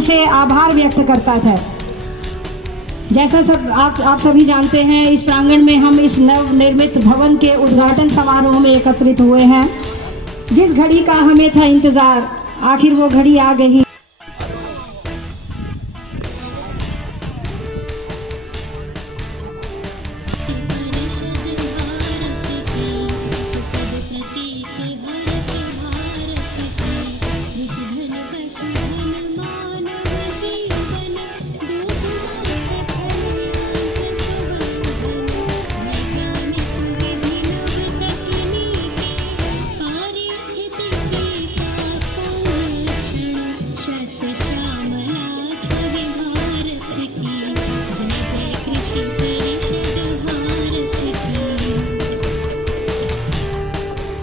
दिल से आभार व्यक्त करता था। जैसा सब आप सभी जानते हैं, इस प्रांगण में हम इस नवनिर्मित भवन के उद्घाटन समारोह में एकत्रित हुए हैं। जिस घड़ी का हमें था इंतजार, आखिर वो घड़ी आ गई।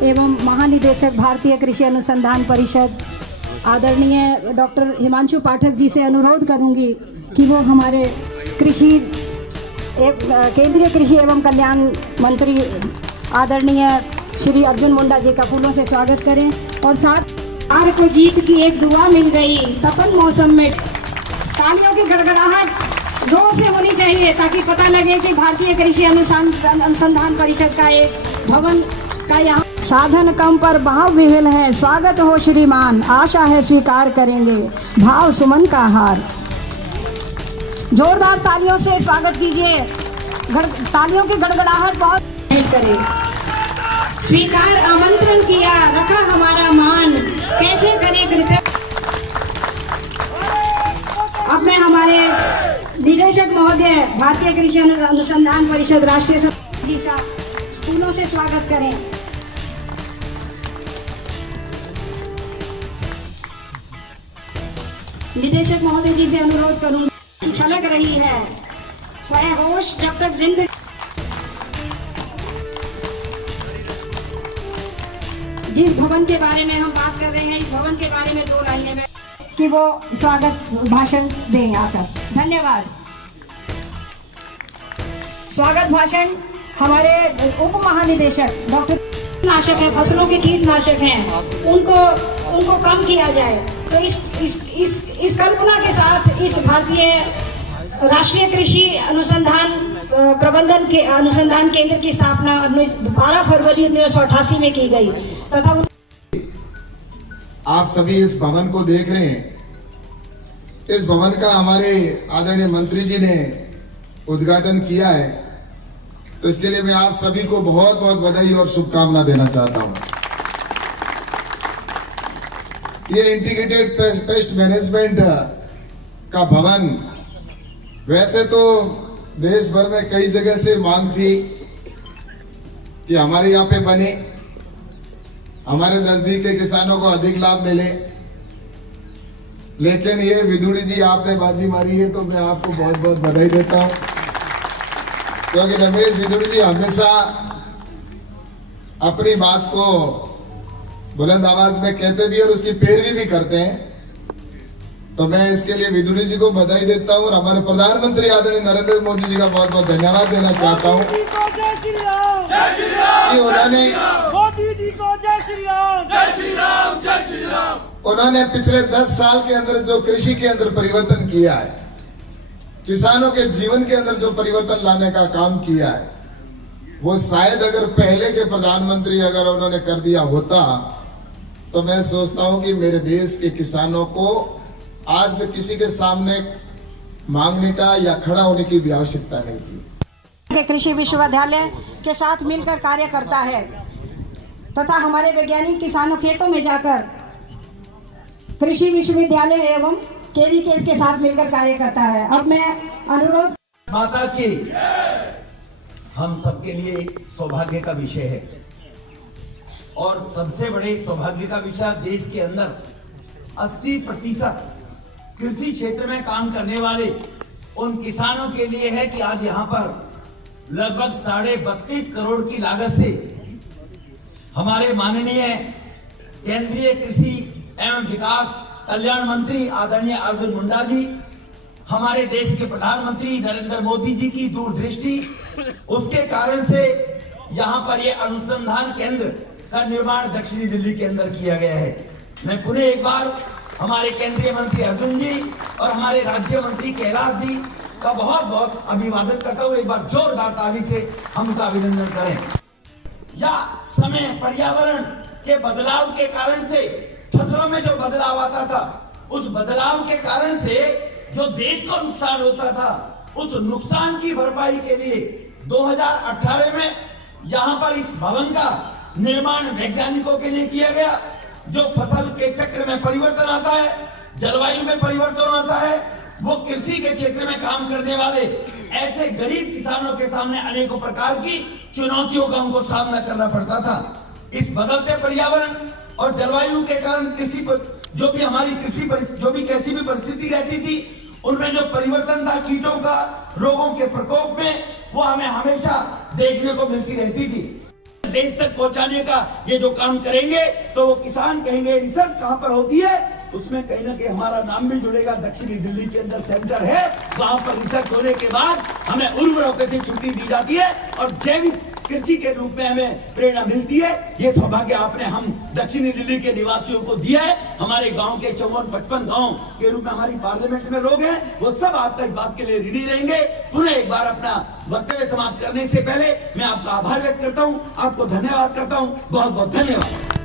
एवं महानिदेशक भारतीय कृषि अनुसंधान परिषद आदरणीय डॉक्टर हिमांशु पाठक जी से अनुरोध करूंगी कि वो हमारे केंद्रीय कृषि एवं कल्याण मंत्री आदरणीय श्री अर्जुन मुंडा जी का फूलों से स्वागत करें। और साथ हार को जीत की एक दुआ मिल गई। तपन मौसम में तालियों की गड़गड़ाहट जोर से होनी चाहिए ताकि पता लगे कि भारतीय कृषि अनुसंधान परिषद का एक भवन का यहाँ साधन कम पर भाव विहिल है। स्वागत हो श्रीमान, आशा है स्वीकार करेंगे भाव सुमन का हार। जोरदार तालियों से स्वागत कीजिए। तालियों की गड़गड़ाहट बहुत करे। स्वीकार आमंत्रण किया, रखा हमारा मान, कैसे करें कृतज्ञ। अब मैं हमारे निदेशक महोदय भारतीय कृषि अनुसंधान परिषद राष्ट्रीय समिति जी का फूलों से स्वागत करें। निदेशक महोदय जी से अनुरोध करूंगी, छलक रही है वह होश जब तक जिंदगी। जिस भवन के बारे में हम बात कर रहे हैं, इस भवन के बारे में 2 लाइनें में कि वो स्वागत भाषण दें आकर। धन्यवाद। स्वागत भाषण हमारे उप महानिदेशक डॉक्टर कीटनाशक है, फसलों के कीटनाशक हैं, उनको कम किया जाए। तो इस कल्पना के साथ इस भारतीय राष्ट्रीय कृषि अनुसंधान प्रबंधन के अनुसंधान केंद्र की स्थापना 12 फरवरी 1988 में की गई तथा आप सभी इस भवन को देख रहे हैं। इस भवन का हमारे आदरणीय मंत्री जी ने उद्घाटन किया है, तो इसके लिए मैं आप सभी को बहुत बहुत बधाई और शुभकामना देना चाहता हूं। ये इंटीग्रेटेड पेस्ट मैनेजमेंट का भवन वैसे तो देश भर में कई जगह से मांग थी कि हमारे यहाँ पे बने, हमारे नजदीक के किसानों को अधिक लाभ मिले, लेकिन ये विदुड़ी जी आपने बाजी मारी है, तो मैं आपको बहुत बहुत बधाई देता हूं, क्योंकि रमेश विदुड़ी जी हमेशा अपनी बात को बुलंद आवाज में कहते भी और उसकी पैरवी भी करते हैं। तो मैं इसके लिए विदुड़ी जी को बधाई देता हूं और हमारे प्रधानमंत्री आदरणीय नरेंद्र मोदी जी का बहुत बहुत धन्यवाद देना चाहता हूं कि उन्होंने पिछले 10 साल के अंदर जो कृषि के अंदर परिवर्तन किया है, किसानों के जीवन के अंदर जो परिवर्तन लाने का काम किया है, वो शायद अगर पहले के प्रधानमंत्री अगर उन्होंने कर दिया होता तो मैं सोचता हूं कि मेरे देश के किसानों को आज किसी के सामने मांगने का या खड़ा होने की भी आवश्यकता नहीं थी। कृषि विश्वविद्यालय के साथ मिलकर कार्य करता है तथा हमारे वैज्ञानिक किसानों खेतों में जाकर कृषि विश्वविद्यालय एवं केवीकेएस के साथ मिलकर कार्य करता है। अब मैं अनुरोध माता की हम सबके लिए सौभाग्य का विषय है और सबसे बड़े सौभाग्य का विषय देश के अंदर 80% कृषि क्षेत्र में काम करने वाले उन किसानों के लिए है कि आज यहाँ पर लगभग 32.5 करोड़ की लागत से हमारे माननीय केंद्रीय कृषि एवं विकास कल्याण मंत्री आदरणीय अर्जुन मुंडा जी, हमारे देश के प्रधानमंत्री नरेंद्र मोदी जी की दूरदृष्टि, उसके कारण से यहाँ पर ये अनुसंधान केंद्र का निर्माण दक्षिणी दिल्ली के अंदर किया गया है। मैं पुनः एक बार हमारे केंद्रीय मंत्री अर्जुन जी और हमारे राज्य मंत्री कैलाश जी का बहुत बहुत अभिवादन करता हूँ। एक बार जोरदार ताली से हम उनका अभिनंदन करें। या समय पर्यावरण के बदलाव के कारण से फसलों में जो बदलाव आता था, उस बदलाव के कारण से जो देश को नुकसान होता था, उस नुकसान की भरपाई के लिए 2018 में यहाँ पर इस भवन का निर्माण वैज्ञानिकों के लिए किया गया। जो फसल के चक्र में परिवर्तन आता है, जलवायु में परिवर्तन आता है, वो कृषि के क्षेत्र में काम करने वाले ऐसे गरीब किसानों के सामने अनेकों प्रकार की चुनौतियों का उनको सामना करना पड़ता था। इस बदलते पर्यावरण और जलवायु के कारण कृषि पर जो भी हमारी जो भी कैसी भी परिस्थिति रहती थी, उनमें जो परिवर्तन था कीटों का, रोगों के प्रकोप में, वो हमें हमेशा देखने को मिलती रहती थी। देश तक पहुंचाने का ये जो काम करेंगे तो वो किसान कहेंगे रिसर्च कहां पर होती है, उसमें कहीं ना कहीं हमारा नाम भी जुड़ेगा। दक्षिणी दिल्ली के अंदर सेंटर है, वहां पर रिसर्च होने के बाद हमें उर्वरकों से छुट्टी दी जाती है और जैविक कृषि के रूप में हमें प्रेरणा मिलती है। ये सौभाग्य आपने हम दक्षिणी दिल्ली के निवासियों को दिया है। हमारे गांव के 54-55 गांव के रूप में हमारी पार्लियामेंट में लोग हैं, वो सब आपका इस बात के लिए रेडी रहेंगे। पुनः एक बार अपना वक्तव्य समाप्त करने से पहले मैं आपका आभार व्यक्त करता हूं, आपको धन्यवाद करता हूं। बहुत बहुत धन्यवाद।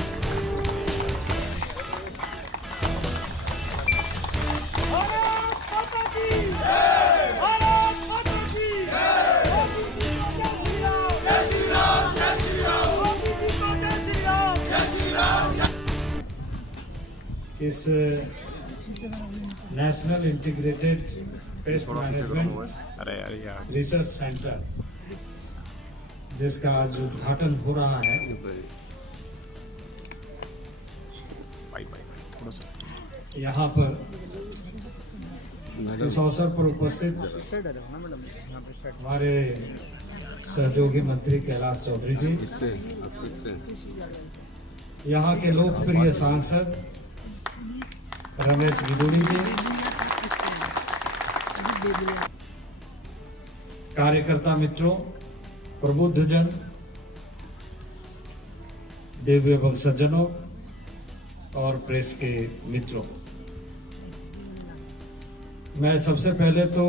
इस national integrated pest management research centre जिसका आज उद्घाटन हो रहा है, यहाँ पर इस अवसर पर उपस्थित हमारे सहयोगी मंत्री कैलाश चौधरी जी, यहाँ के लोकप्रिय सांसद रमेश बिदुड़ी जी, कार्यकर्ता मित्रों, प्रबुद्धजन, दिव्य एवं सज्जनों और प्रेस के मित्रों, मैं सबसे पहले तो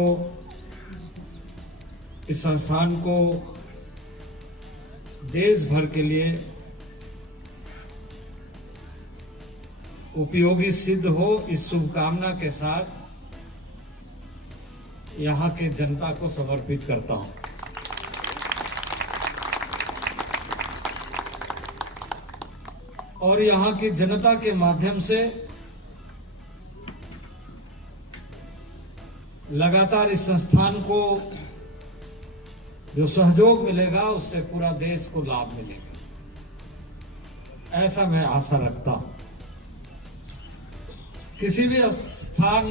इस संस्थान को देश भर के लिए उपयोगी सिद्ध हो, इस शुभकामना के साथ यहाँ के जनता को समर्पित करता हूं। और यहाँ की जनता के माध्यम से लगातार इस संस्थान को जो सहयोग मिलेगा, उससे पूरा देश को लाभ मिलेगा, ऐसा मैं आशा रखता हूं। किसी भी स्थान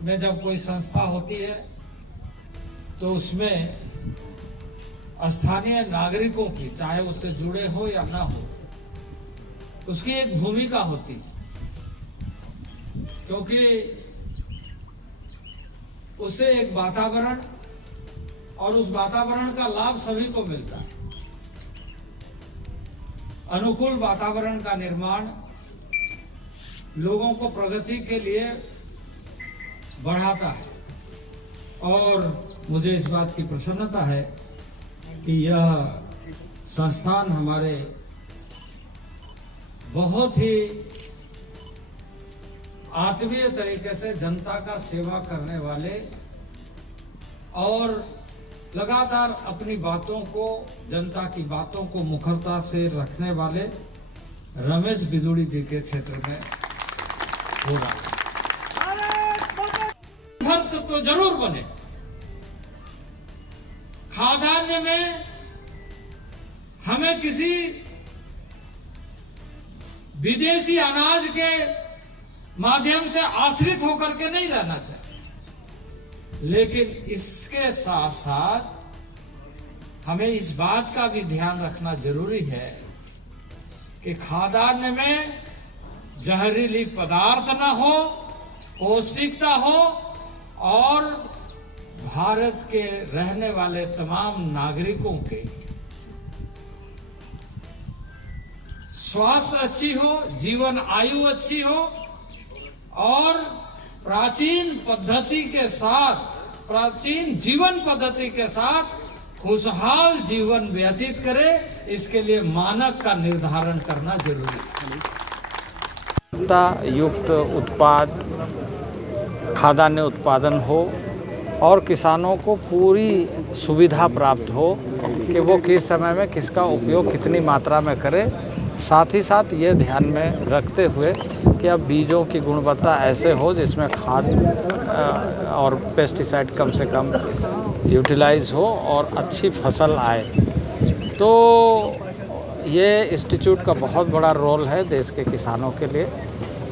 में जब कोई संस्था होती है तो उसमें स्थानीय नागरिकों की, चाहे उससे जुड़े हो या ना हो, उसकी एक भूमिका होती है, क्योंकि उससे एक वातावरण और उस वातावरण का लाभ सभी को मिलता है। अनुकूल वातावरण का निर्माण लोगों को प्रगति के लिए बढ़ाता है और मुझे इस बात की प्रसन्नता है कि यह संस्थान हमारे बहुत ही आत्मीय तरीके से जनता का सेवा करने वाले और लगातार अपनी बातों को, जनता की बातों को मुखरता से रखने वाले रमेश बिदुड़ी जी के क्षेत्र में हो रहा है। तो जरूर बने। खाद्यान्न में हमें किसी विदेशी अनाज के माध्यम से आश्रित होकर के नहीं रहना चाहिए, लेकिन इसके साथ साथ हमें इस बात का भी ध्यान रखना जरूरी है कि खाद्यान्न में जहरीली पदार्थ ना हो, पौष्टिकता हो और भारत के रहने वाले तमाम नागरिकों के स्वास्थ्य अच्छी हो, जीवन आयु अच्छी हो और प्राचीन पद्धति के साथ, प्राचीन जीवन पद्धति के साथ खुशहाल जीवन व्यतीत करे, इसके लिए मानक का निर्धारण करना जरूरी है। युक्त उत्पाद खाद्यान्न उत्पादन हो और किसानों को पूरी सुविधा प्राप्त हो कि वो किस समय में किसका उपयोग कितनी मात्रा में करे। साथ ही साथ ये ध्यान में रखते हुए कि अब बीजों की गुणवत्ता ऐसे हो जिसमें खाद और पेस्टिसाइड कम से कम यूटिलाइज हो और अच्छी फसल आए। तो ये इंस्टीट्यूट का बहुत बड़ा रोल है देश के किसानों के लिए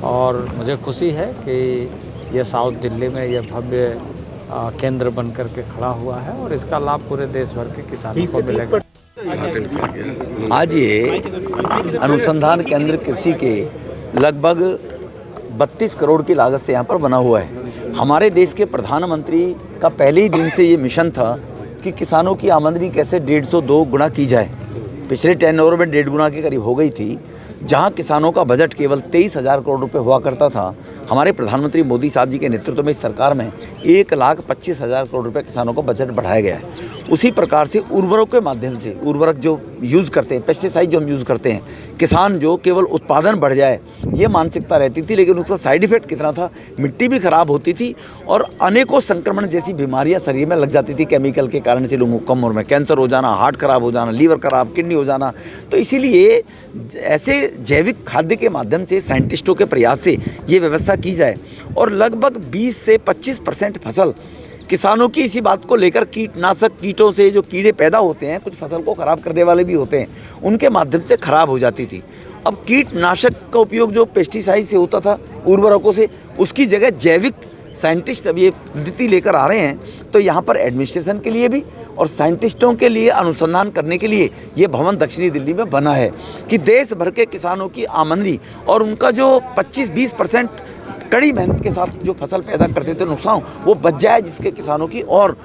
और मुझे खुशी है कि ये साउथ दिल्ली में ये भव्य केंद्र बन कर के खड़ा हुआ है और इसका लाभ पूरे देश भर के किसानों को मिलेगा। आज ये अनुसंधान केंद्र कृषि के लगभग 32 करोड़ की लागत से यहाँ पर बना हुआ है। हमारे देश के प्रधानमंत्री का पहले ही दिन से ये मिशन था कि किसानों की आमदनी कैसे 150-2 गुना की जाए। पिछले 10 ओवर में 1.5 गुना के करीब हो गई थी। जहाँ किसानों का बजट केवल 23,000 करोड़ रुपए हुआ करता था, हमारे प्रधानमंत्री मोदी साहब जी के नेतृत्व में इस सरकार में 1,25,000 करोड़ रुपए किसानों का बजट बढ़ाया गया है। उसी प्रकार से उर्वरकों के माध्यम से, उर्वरक जो यूज़ करते हैं, पेस्टिसाइड जो हम यूज़ करते हैं, किसान जो केवल उत्पादन बढ़ जाए ये मानसिकता रहती थी, लेकिन उसका साइड इफेक्ट कितना था, मिट्टी भी खराब होती थी और अनेकों संक्रमण जैसी बीमारियां शरीर में लग जाती थी केमिकल के कारण से। लोगों को कम उम्र में कैंसर हो जाना, हार्ट खराब हो जाना, लीवर खराब, किडनी हो जाना। तो इसीलिए ऐसे जैविक खाद्य के माध्यम से साइंटिस्टों के प्रयास से ये व्यवस्था की जाए और लगभग 20 से 25% फसल किसानों की इसी बात को लेकर कीटनाशक, कीटों से जो कीड़े पैदा होते हैं, कुछ फसल को ख़राब करने वाले भी होते हैं, उनके माध्यम से ख़राब हो जाती थी। अब कीटनाशक का उपयोग जो पेस्टिसाइड से होता था, उर्वरकों से, उसकी जगह जैविक साइंटिस्ट अब ये पद्धति लेकर आ रहे हैं। तो यहाँ पर एडमिनिस्ट्रेशन के लिए भी और साइंटिस्टों के लिए अनुसंधान करने के लिए ये भवन दक्षिणी दिल्ली में बना है कि देश भर के किसानों की आमदनी और उनका जो 25-20% कड़ी मेहनत के साथ जो फसल पैदा करते थे नुकसान, वो बच जाए, जिसके किसानों की और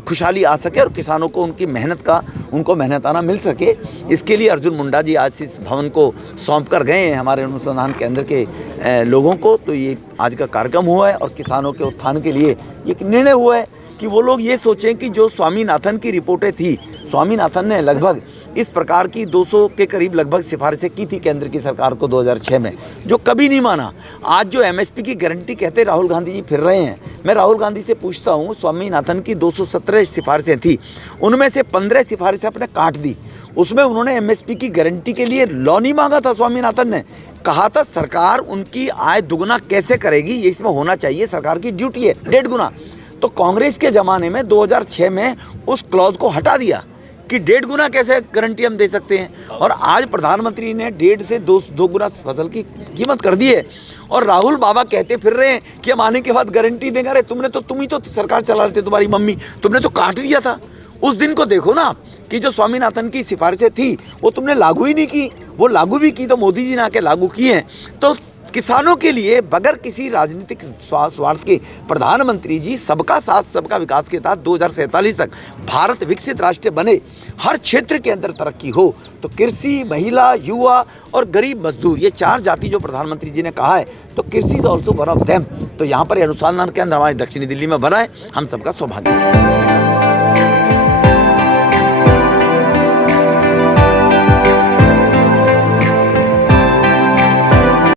खुशहाली आ सके और किसानों को उनकी मेहनत का, उनको मेहनताना मिल सके। इसके लिए अर्जुन मुंडा जी आज इस भवन को सौंप कर गए हैं हमारे अनुसंधान केंद्र के लोगों को। तो ये आज का कार्यक्रम हुआ है और किसानों के उत्थान के लिए एक निर्णय हुआ है कि वो लोग ये सोचें कि जो स्वामीनाथन की रिपोर्टें थी, स्वामीनाथन ने लगभग इस प्रकार की 200 के करीब लगभग सिफारिशें की थी केंद्र की सरकार को 2006 में, जो कभी नहीं माना। आज जो एमएसपी की गारंटी कहते राहुल गांधी जी फिर रहे हैं, मैं राहुल गांधी से पूछता हूँ, स्वामीनाथन की 217 सिफारिशें थी, उनमें से 15 सिफारिशें अपने काट दी। उसमें उन्होंने एमएसपी की गारंटी के लिए लॉ नहीं मांगा था। स्वामीनाथन ने कहा था सरकार उनकी आय दुगुना कैसे करेगी, ये इसमें होना चाहिए, सरकार की ड्यूटी है 1.5 गुना। तो कांग्रेस के ज़माने में 2006 में उस क्लॉज को हटा दिया कि 1.5 गुना कैसे गारंटी हम दे सकते हैं, और आज प्रधानमंत्री ने 1.5 से 2 गुना फसल की कीमत कर दी है। और राहुल बाबा कहते फिर रहे हैं कि हम आने के बाद गारंटी देंगे। अरे तुम ही तो सरकार चला रहे थे, तुम्हारी मम्मी, तुमने तो काट दिया था। उस दिन को देखो ना कि जो स्वामीनाथन की सिफारिशें थी वो तुमने लागू ही नहीं की, वो लागू भी की तो मोदी जी ने आके लागू की हैं। तो किसानों के लिए बगैर किसी राजनीतिक स्वार्थ के प्रधानमंत्री जी सबका साथ सबका विकास के तहत 2047 तक भारत विकसित राष्ट्र बने, हर क्षेत्र के अंदर तरक्की हो। तो कृषि, महिला, युवा और गरीब मजदूर, ये 4 जाति जो प्रधानमंत्री जी ने कहा है, तो कृषि is also one of them. तो यहाँ पर अनुसंधान केंद्र हमारे दक्षिणी दिल्ली में बना है, हम सबका सौभाग्य है।